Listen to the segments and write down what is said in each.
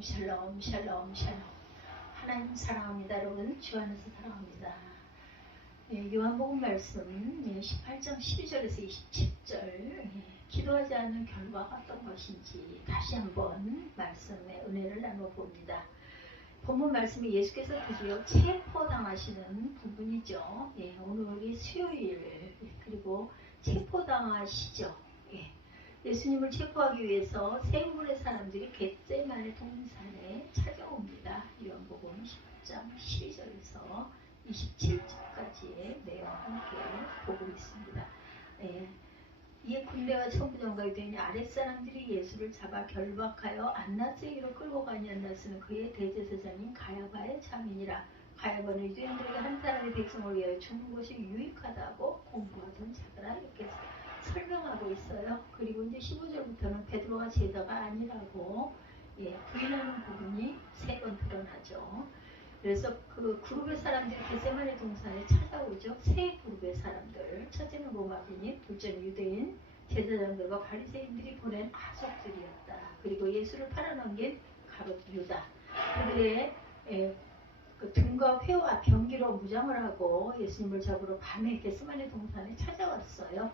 샬롬 샬롬 샬롬. 하나님 사랑합니다. 여러분 주 안에서 사랑합니다. 요한복음 말씀 18장 12절에서 27절 기도하지 않는 결과가 어떤 것인지 다시 한번 말씀의 은혜를 나눠봅니다. 본문 말씀이 예수께서 드디어 체포당하시는 부분이죠. 오늘이 수요일 그리고 체포당하시죠. 예수님을 체포하기 위해서 세 인물의 사람들이 겟세마네 동산에 찾아옵니다. 요한복음 10장 12절에서 27절까지의 내용 함께 보고 있습니다. 이에 군대와 천부장과 유대인이 아랫사람들이 예수를 잡아 결박하여 안나스에게로 끌고 가니 안나스는 그의 대제사장인 가야바의 자민이라. 가야바는 유대인들에게 한 사람의 백성을 위하여 죽는 것이 유익하다고 공부하던 자더라. 이렇게 설명하고 있어요. 그리고 이제 15절부터는 베드로가 제자가 아니라고 부인하는 부분이 세 번 드러나죠. 그래서 그 그룹의 사람들이 겟세마네 동산에 찾아오죠. 세 그룹의 사람들. 첫째는 로마인인, 둘째는 유대인, 제사장들과 바리새인들이 보낸 하속들이었다. 그리고 예수를 팔아넘긴 가룟 유다. 그들의 그 등과 회와 병기로 무장을 하고 예수님을 잡으러 밤에 겟세마네 동산에 찾아왔어요.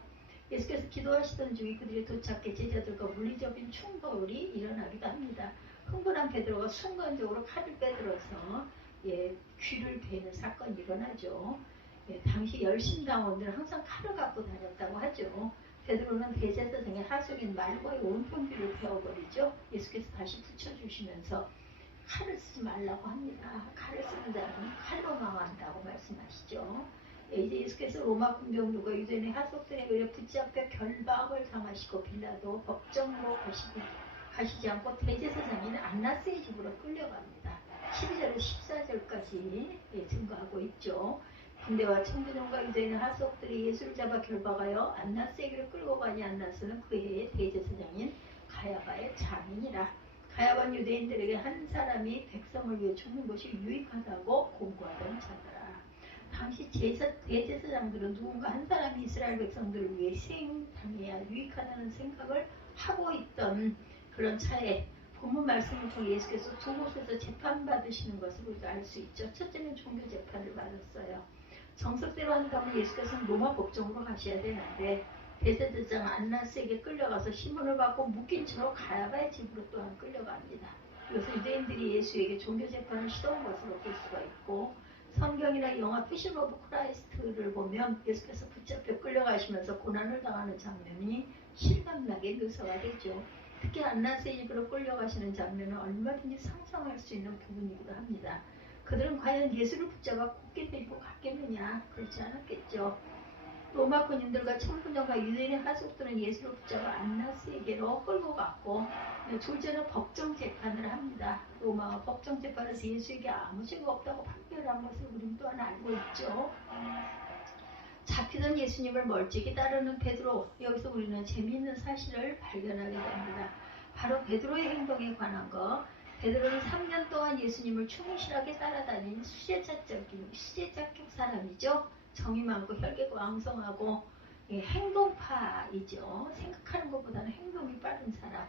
예수께서 기도하시던 중에 그들이 도착해 제자들과 물리적인 충돌이 일어나기도 합니다. 흥분한 베드로가 순간적으로 칼을 빼들어서 귀를 베는 사건이 일어나죠. 당시 열심당원들은 항상 칼을 갖고 다녔다고 하죠. 베드로는 대제사장의 하속인 말과의 온통 귀를 베어버리죠. 예수께서 다시 붙여주시면서 칼을 쓰지 말라고 합니다. 칼을 쓰는 자는 칼로 망한다고 말씀하시죠. 이제 예수께서 로마 군병들과 유대인의 하속들에 의해 붙잡혀 결박을 당하시고 빌라도 법정으로 가시지 않고 대제사장인 안나스의 집으로 끌려갑니다. 12절에서 14절까지 증거하고 있죠. 군대와 천부장과 유대인의 하속들이 예수를 잡아 결박하여 안나스에게로 끌고 가니 안나스는 그 해의 대제사장인 가야바의 자민이라. 가야바는 유대인들에게 한 사람이 백성을 위해 죽는 것이 유익하다고 공고하던 자더라. 당시 대제사장들은 누군가 한 사람이 이스라엘 백성들을 위해 희생당해야 유익하다는 생각을 하고 있던 그런 차에 본문 말씀을 통해 예수께서 두 곳에서 재판받으시는 것을 우리가 알 수 있죠. 첫째는 종교 재판을 받았어요. 정석대로 한다면 예수께서는 로마 법정으로 가셔야 되는데 대제사장 안나스에게 끌려가서 시몬을 받고 묶인 채로 가야바의 집으로 또한 끌려갑니다. 이것은 유대인들이 예수에게 종교 재판을 시도한 것으로 볼 수가 있고, 성경이나 영화 패션 오브 크라이스트를 보면 예수께서 붙잡혀 끌려가시면서 고난을 당하는 장면이 실감나게 묘사가 되죠. 특히 안나스의 집으로 끌려가시는 장면은 얼마든지 상상할 수 있는 부분이기도 합니다. 그들은 과연 예수를 붙잡아 굳게 데리고 갔겠느냐? 그렇지 않았겠죠. 로마 군인들과 천부장과 유대인의 하속들은 예수를 붙잡아 안나스에게로 끌고 갔고, 둘째는 법정 재판을 합니다. 로마 법정 재판에서 예수에게 아무 죄가 없다고 판결한 것을 우리는 또한 알고 있죠. 잡히던 예수님을 멀찍이 따르는 베드로, 여기서 우리는 재미있는 사실을 발견하게 됩니다. 바로 베드로의 행동에 관한 것. 베드로는 3년 동안 예수님을 충실하게 따라다닌 수제자격 사람이죠. 정이 많고 혈기가 왕성하고 행동파이죠. 생각하는 것보다는 행동이 빠른 사람.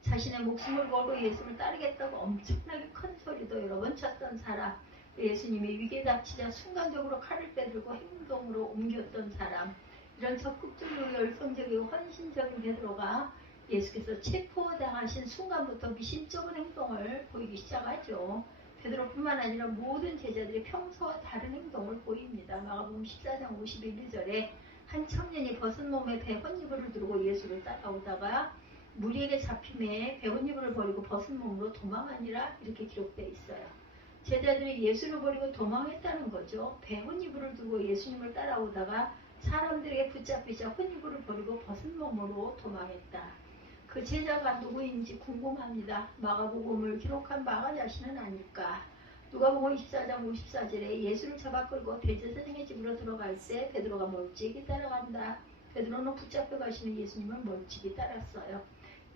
자신의 목숨을 걸고 예수를 따르겠다고 엄청나게 큰 소리도 여러 번 쳤던 사람. 예수님이 위기에 닥치자 순간적으로 칼을 빼들고 행동으로 옮겼던 사람. 이런 적극적이고 열성적이고 헌신적인 베드로가 예수께서 체포당하신 순간부터 미심쩍은 행동을 보이기 시작하죠. 베드로뿐만 아니라 모든 제자들이 평소와 다른 행동을 보입니다. 마가복음 14장 51절에 한 청년이 벗은 몸에 배헌이불을 두르고 예수를 따라오다가 무리에게 잡힘에 배헌이불을 버리고 벗은 몸으로 도망하니라, 이렇게 기록되어 있어요. 제자들이 예수를 버리고 도망했다는 거죠. 배헌이불을 두고 예수님을 따라오다가 사람들에게 붙잡히자 헌이불을 버리고 벗은 몸으로 도망했다. 그 제자가 누구인지 궁금합니다. 마가복음을 기록한 마가 자신은 아닐까? 누가복음 24장 54절에 예수를 잡아 끌고 대제사장의 집으로 들어갈 때 베드로가 멀찍이 따라간다. 베드로는 붙잡혀 가시는 예수님을 멀찍이 따랐어요.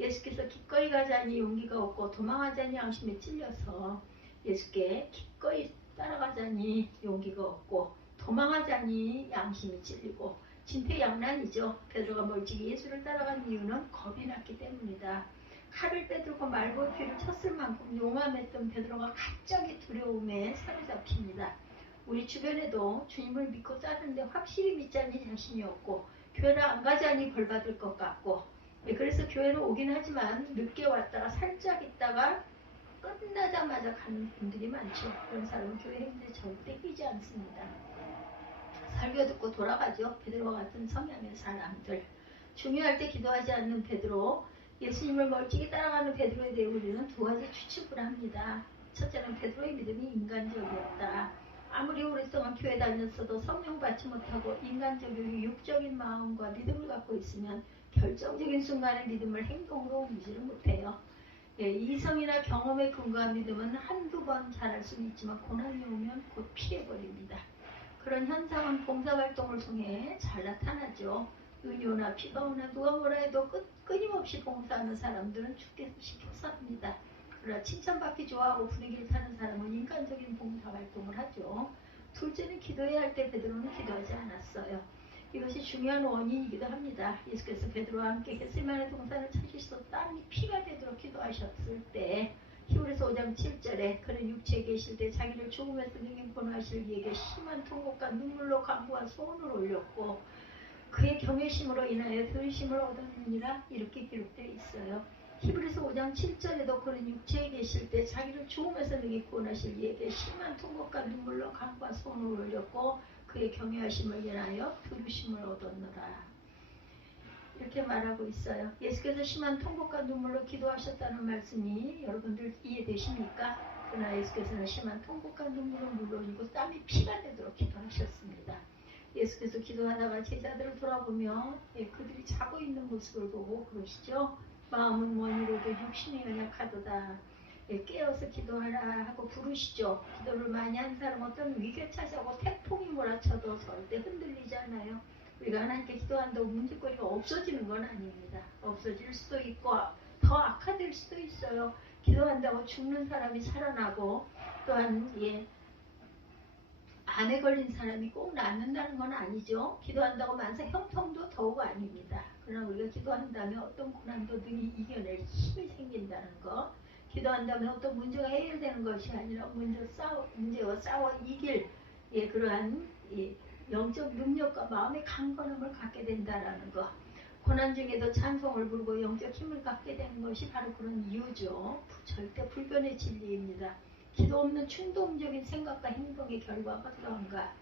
예수께서 기꺼이 가자니 용기가 없고 도망하자니 양심에 찔려서 예수께 기꺼이 따라가자니 용기가 없고 도망하자니 양심이 찔리고 진퇴양난이죠. 베드로가 멀찍이 예수를 따라간 이유는 겁이 났기 때문이다. 칼을 빼들고 말고 귀를 쳤을 만큼 용감했던 베드로가 갑자기 두려움에 사로잡힙니다. 우리 주변에도 주님을 믿고 따르는데 확실히 믿자니 자신이 없고 교회를 안 가자니 벌 받을 것 같고 그래서 교회는 오긴 하지만 늦게 왔다가 살짝 있다가 끝나자마자 가는 분들이 많죠. 그런 사람은 교회 행진에 절대 끼지 않습니다. 설교 듣고 돌아가죠. 베드로와 같은 성향의 사람들. 중요할 때 기도하지 않는 베드로, 예수님을 멀찍이 따라가는 베드로에 대해 우리는 두 가지 추측을 합니다. 첫째는 베드로의 믿음이 인간적이었다. 아무리 오랫동안 교회 다녔어도 성령 받지 못하고 인간적이고 육적인 마음과 믿음을 갖고 있으면 결정적인 순간에 믿음을 행동으로 옮기지를 못해요. 이성이나 경험에 근거한 믿음은 한두 번 잘할 수는 있지만 고난이 오면 곧 피해버립니다. 그런 현상은 봉사활동을 통해 잘 나타나죠. 눈이 오나 비가 오나 누가 뭐라 해도 끊임없이 봉사하는 사람들은 주께서 시켜서 합니다. 그러나 칭찬받기 좋아하고 분위기를 타는 사람은 인간적인 봉사활동을 하죠. 둘째는 기도해야 할 때 베드로는 기도하지 않았어요. 이것이 중요한 원인이기도 합니다. 예수께서 베드로와 함께 겟세마네 동산을 찾으셔서 땀이 피가 되도록 기도하셨을 때 히브리서 5장 7절에 그는 육체에 계실 때 자기를 죽음에서 능히 하실 이에게 심한 통곡과 눈물로 간구한 소원을 올렸고 그의 경외심으로 인하여 들으심을 얻었느니라 이렇게 기록되어 있어요. 히브리서 5장 7절에도 그는 육체에 계실 때 자기를 죽음에서 능히 구원하실 이에게 심한 통곡과 눈물로 간구한 소원을 올렸고 그의 경외하심을 인하여 들으심을 얻었노라. 이렇게 말하고 있어요. 예수께서 심한 통곡과 눈물로 기도하셨다는 말씀이 여러분들 이해되십니까? 그러나 예수께서는 심한 통곡과 눈물은 물론이고 땀이 피가 되도록 기도하셨습니다. 예수께서 기도하다가 제자들을 돌아보며 그들이 자고 있는 모습을 보고 그러시죠. 마음은 원이로도 육신이 연약하도다. 깨어서 기도하라 하고 부르시죠. 기도를 많이 한 사람 어떤 위기에 찾아오고 태풍이 몰아쳐도 절대 흔들리지 않아요. 우리가 하나님께 기도한다고 문제거리가 없어지는 건 아닙니다. 없어질 수도 있고 더 악화될 수도 있어요. 기도한다고 죽는 사람이 살아나고 또한 암에 걸린 사람이 꼭 낫는다는 건 아니죠. 기도한다고 만사 형통도 더욱 아닙니다. 그러나 우리가 기도한다면 어떤 고난도 능히 이겨낼 힘이 생긴다는 것. 기도한다면 어떤 문제가 해결되는 것이 아니라 문제와 싸워 이길 그러한 영적 능력과 마음의 강건함을 갖게 된다는 것. 고난 중에도 찬송을 부르고 영적 힘을 갖게 되는 것이 바로 그런 이유죠. 절대 불변의 진리입니다. 기도 없는 충동적인 생각과 행동의 결과가 그런가.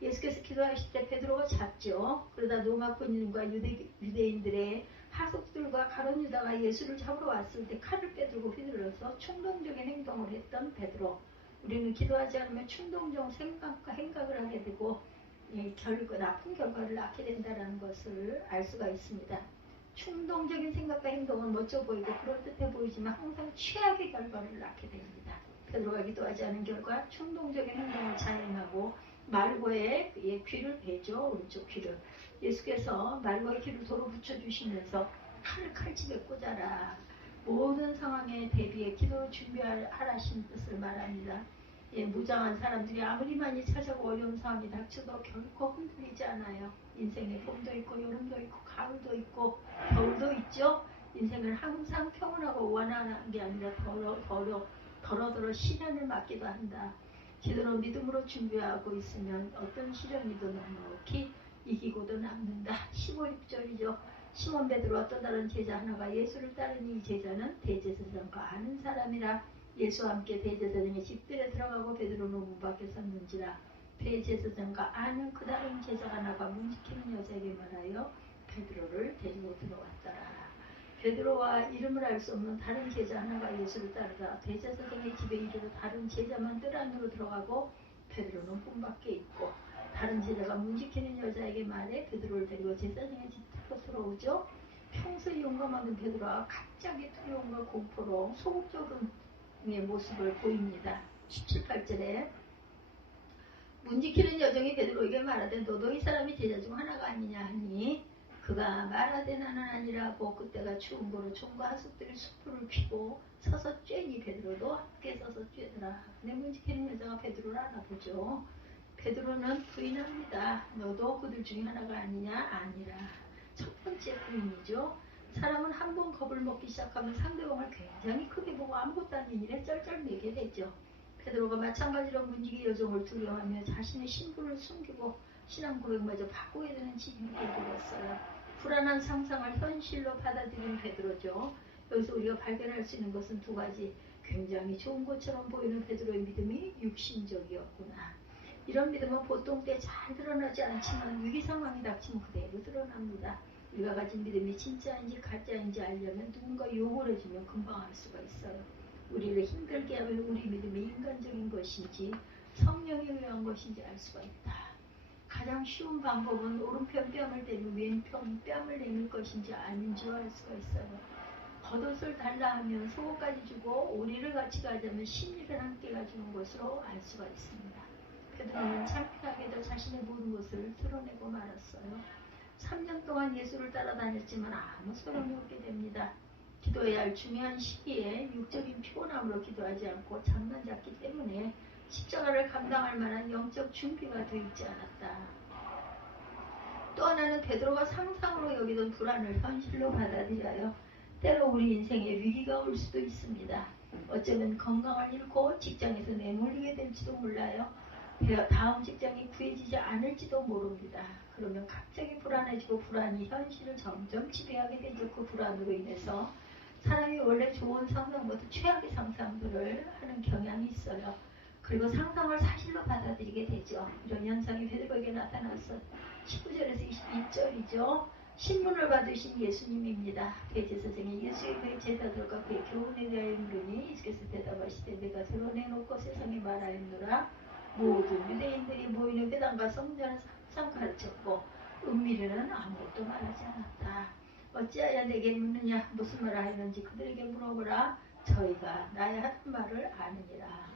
예수께서 기도하실 때 베드로가 잤죠. 그러다 로마 군인과 유대인들의 하속들과 가룟 유다가 예수를 잡으러 왔을 때 칼을 빼들고 휘둘러서 충동적인 행동을 했던 베드로. 우리는 기도하지 않으면 충동적 생각과 행각을 하게 되고 나쁜 결과를 낳게 된다는 것을 알 수가 있습니다. 충동적인 생각과 행동은 멋져 보이고 그럴듯해 보이지만 항상 최악의 결과를 낳게 됩니다. 베드로가 기도하지 않은 결과 충동적인 행동을 자행하고 말고의 귀를 베죠. 오른쪽 귀를. 예수께서 말고의 귀를 도로 붙여주시면서 칼을 칼집에 꽂아라. 모든 상황에 대비해 기도를 준비하라신 뜻을 말합니다. 무장한 사람들이 아무리 많이 찾아오고 어려운 상황이 닥쳐도 결코 흔들리지 않아요. 인생에 봄도 있고 여름도 있고 가을도 있고 겨울도 있죠. 인생은 항상 평온하고 완화한 게 아니라 더러더러 시련을 맞기도 한다. 기도로 믿음으로 준비하고 있으면 어떤 시련이도 넉넉히 이기고도 남는다. 15절이죠. 시몬 베드로와 또 다른 제자 하나가 예수를 따르니 이 제자는 대제사장과 아는 사람이라. 예수와 함께 대제사장의 집들에 들어가고 베드로는 문 밖에 섰는지라. 대제사장과 아는 그 다른 제자 하나가 문 지키는 여자에게 말하여 베드로를 데리고 들어왔더라. 베드로와 이름을 알 수 없는 다른 제자 하나가 예수를 따르다 대제사장의 집에 이르러 다른 제자만 뜰 안으로 들어가고 베드로는 문 밖에 있고, 다른 제자가 문 지키는 여자에게 말해 베드로를 데리고 제사장의 집으로 들어오죠. 평소에 용감하던 베드로가 갑자기 두려움과 공포로 소극적인 모습을 보입니다. 17, 18절에 문 지키는 여종이 베드로에게 말하되 너도 이 사람이 제자 중 하나가 아니냐 하니 그가 말하되 나는 아니라고. 그때가 추운 거로 종과 하숙들이 숯불을 피고 서서 쬐니 베드로도 함께 서서 쬐더라. 근데 문 지키는 여자가 베드로를 알아보죠. 베드로는 부인합니다. 너도 그들 중에 하나가 아니냐? 아니라. 첫 번째 부인이죠. 사람은 한 번 겁을 먹기 시작하면 상대방을 굉장히 크게 보고 아무것도 아닌 일에 쩔쩔매게 되죠. 베드로가 마찬가지로 문지기 여종을 두려워하며 자신의 신분을 숨기고 신앙 고백마저 바꾸게 되는 지경에 이르렀어요. 불안한 상상을 현실로 받아들인 베드로죠. 여기서 우리가 발견할 수 있는 것은 두 가지. 굉장히 좋은 것처럼 보이는 베드로의 믿음이 육신적이었구나. 이런 믿음은 보통 때 잘 드러나지 않지만 위기 상황이 닥치면 그대로 드러납니다. 우리가 가진 믿음이 진짜인지 가짜인지 알려면 누군가 요구를 해주면 금방 알 수가 있어요. 우리를 힘들게 하면 우리 믿음이 인간적인 것인지 성령에 의한 것인지 알 수가 있다. 가장 쉬운 방법은 오른편 뺨을 대면 왼편 뺨을 내밀 것인지 아닌지 알 수가 있어요. 겉옷을 달라 하면 속옷까지 주고 오리를 같이 가자면 심리를 함께 가주는 것으로 알 수가 있습니다. 베드로는 창피하게도 자신의 모든 것을 드러내고 말았어요. 3년 동안 예수를 따라다녔지만 아무 소용이 없게 됩니다. 기도해야 할 중요한 시기에 육적인 피곤함으로 기도하지 않고 잠만 잤기 때문에 십자가를 감당할 만한 영적 준비가 되어 있지 않았다. 또 하나는 베드로가 상상으로 여기던 불안을 현실로 받아들여요. 때로 우리 인생에 위기가 올 수도 있습니다. 어쩌면 건강을 잃고 직장에서 내몰리게 될지도 몰라요. 다음 직장이 구해지지 않을지도 모릅니다. 그러면 갑자기 불안해지고 불안이 현실을 점점 지배하게 되죠. 그 불안으로 인해서 사람이 원래 좋은 상상보다 최악의 상상들을 하는 경향이 있어요. 그리고 상상을 사실로 받아들이게 되죠. 이런 현상이 베드로에게 나타났어. 19절에서 21절이죠. 신문을 받으신 예수님입니다. 대제사장이 예수의 그의 제자들과 그의 교훈에 대하여 물으니 예수께서 대답하시되 내가 드러내놓고 세상에 말하였노라. 모든 유대인들이 모이는 회당과 성전에서 항상 가르쳤고 은밀히는 아무것도 말하지 않았다. 어찌하여 내게 묻느냐. 무슨 말을 하였는지 그들에게 물어보라. 저희가 나의 하는 말을 아느니라.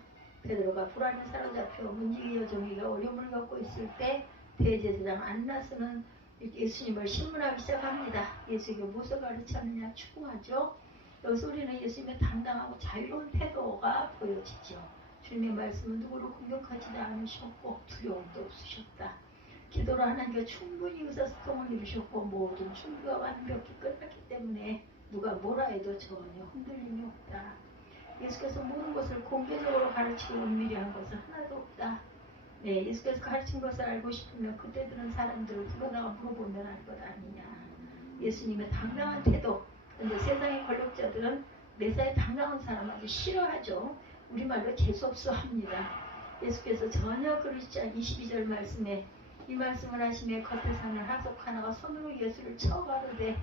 베드로가 불안에 사로잡혀 문지기 여종에게 어려움을 겪고 있을 때 대제사장 안나스는 예수님을 신문하기 시작합니다. 예수에게 무엇을 가르쳤느냐. 추궁하죠. 여기서 우리는 예수님의 당당하고 자유로운 태도가 보여지죠. 주님의 말씀은 누구를 공격하지도 않으셨고 두려움도 없으셨다. 기도로 하나님과 충분히 의사소통을 이루셨고 모든 준비가 완벽히 끝났기 때문에 누가 뭐라 해도 전혀 흔들림이 없다. 예수께서 모든 것을 공개적으로 가르치고 은밀히 한 것은 하나도 없다. 네, 예수께서 가르친 것을 알고 싶으면 그때 들은 사람들을 불러다가 물어보면 알 것 아니냐. 예수님의 당당한 태도. 근데 세상의 권력자들은 메사의 당당한 사람 아주 싫어하죠. 우리말로 재수없어 합니다. 예수께서 전혀 그러시지 않은 22절 말씀에 이 말씀을 하시며 겉에 사는 하석 하나가 손으로 예수를 쳐 가르되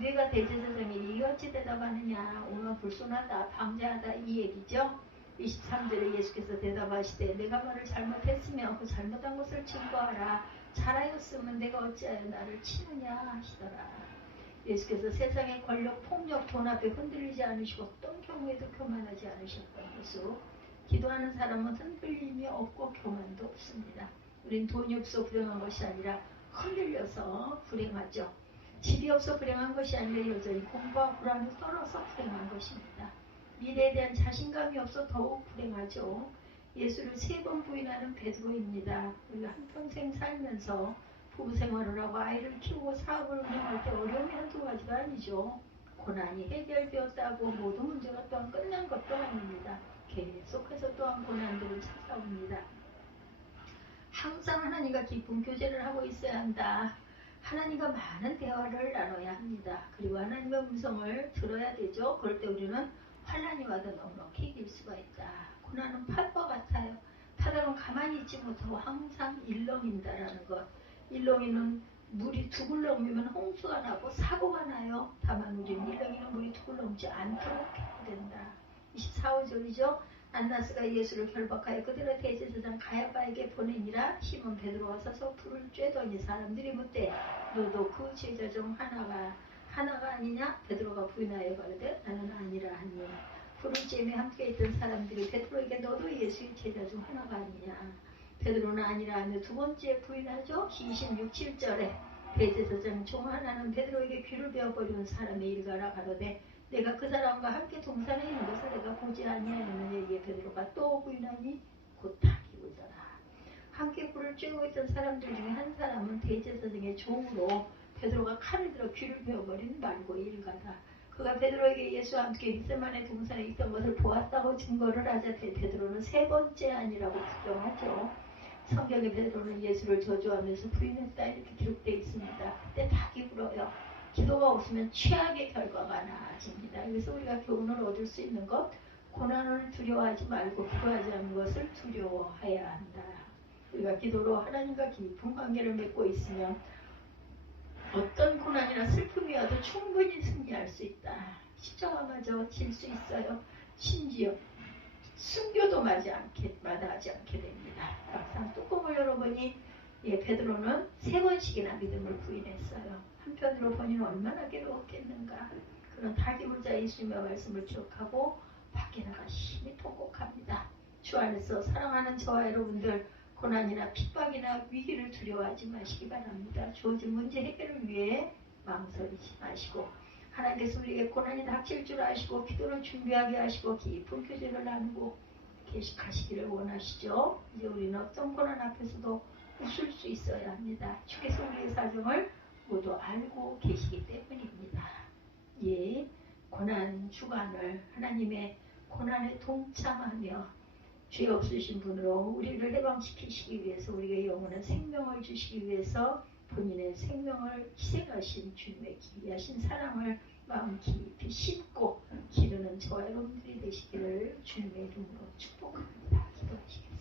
네가 대제사장이니 어찌 대답하느냐. 오늘 불손하다 방자하다 이 얘기죠. 23절에 예수께서 대답하시되 내가 말을 잘못했으면 그 잘못한 것을 증거하라. 잘하였으면 내가 어찌하여 나를 치느냐 하시더라. 예수께서 세상의 권력, 폭력, 돈 앞에 흔들리지 않으시고 어떤 경우에도 교만하지 않으셨던 예수. 기도하는 사람은 흔들림이 없고 교만도 없습니다. 우린 돈이 없어 불행한 것이 아니라 흔들려서 불행하죠. 집이 없어 불행한 것이 아니라 여전히 공부와 불안을 떨어서 불행한 것입니다. 미래에 대한 자신감이 없어 더욱 불행하죠. 예수를 3번 부인하는 베드로입니다. 우리가 한평생 살면서 부부 생활을 하고 아이를 키우고 사업을 운영할 때 어려움이 한두 가지가 아니죠. 고난이 해결되었다고 모든 문제가 또한 끝난 것도 아닙니다. 계속해서 또한 고난들을 찾아옵니다. 항상 하나님과 깊은 교제를 하고 있어야 한다. 하나님과 많은 대화를 나눠야 합니다. 그리고 하나님의 음성을 들어야 되죠. 그럴 때 우리는 환난이 와도 넉넉히 이길 수가 있다. 고난은 파도와 같아요. 파도는 가만히 있지 못하고 항상 일렁인다라는 것. 일렁이는 물이 두 굴 넘으면 홍수가 나고 사고가 나요. 다만 우리는 일렁이는 물이 두 굴 넘지 않도록 해야 된다. 24절이죠. 안나스가 예수를 결박하여 그들의 대제사장 가야바에게 보내니라. 시몬 베드로가 서서 불을 쬐더니 사람들이 묻되 너도 그 제자 중 하나가 아니냐? 베드로가 부인하여 가로되 나는 아니라 하니 불을 쬐며 함께 있던 사람들이 베드로에게 너도 예수의 제자 중 하나가 아니냐? 베드로는 아니라 하며 두 번째 부인하죠. 26, 7절에 대제사장 중 하나는 베드로에게 귀를 베어버리는 사람의 일가라 가로되 내가 그 사람과 함께 동산에 있는 것을 내가 보지 아니하였느냐. 이에 베드로가 또 부인하니 곧 닭이 울더라. 함께 불을 쬐고 있던 사람들 중에 한 사람은 대제사장의 종으로 베드로가 칼을 들어 귀를 베어버린 말고 일가다. 그가 베드로에게 예수와 함께 겟세마네 동산에 있던 것을 보았다고 증거를 하자 베드로는 세 번째 아니라고 부정하죠. 성경에 베드로는 예수를 저주하면서 부인했다 이렇게 기록되어 있습니다. 그때 닭이 불어요. 기도가 없으면 최악의 결과가 나아집니다. 그래서 우리가 교훈을 얻을 수 있는 것, 고난을 두려워하지 말고 기도하지 않는 것을 두려워해야 한다. 우리가 기도로 하나님과 깊은 관계를 맺고 있으면 어떤 고난이나 슬픔이 와도 충분히 승리할 수 있다. 십자가마저 질 수 있어요. 심지어 순교도 마다하지 않게 됩니다. 막상 뚜껑을 열어보니 베드로는 3번씩이나 믿음을 부인했어요. 한편으로 본인은 얼마나 괴로웠겠는가. 그런 닭이 불자 예수님의 말씀을 기억하고 밖에 나가 힘이 통곡합니다. 주 안에서 사랑하는 저와 여러분들 고난이나 핍박이나 위기를 두려워하지 마시기 바랍니다. 주어진 문제 해결을 위해 망설이지 마시고 하나님께서 우리에게 고난이 닥칠 줄 아시고 기도를 준비하게 하시고 깊은 교제를 나누고 계속하시기를 원하시죠. 이제 우리는 어떤 고난 앞에서도 웃을 수 있어야 합니다. 주께서 우리의 사정을 모두 알고 계시기 때문입니다. 예, 고난 주간을 하나님의 고난에 동참하며 죄 없으신 분으로 우리를 해방시키시기 위해서 우리에게 영원한 생명을 주시기 위해서 본인의 생명을 희생하신 주님의 기이하신 사랑을 마음 깊이 심고 기르는 저와 여러분들이 되시기를 주님의 이름으로 축복합니다. 기도하시겠습니다.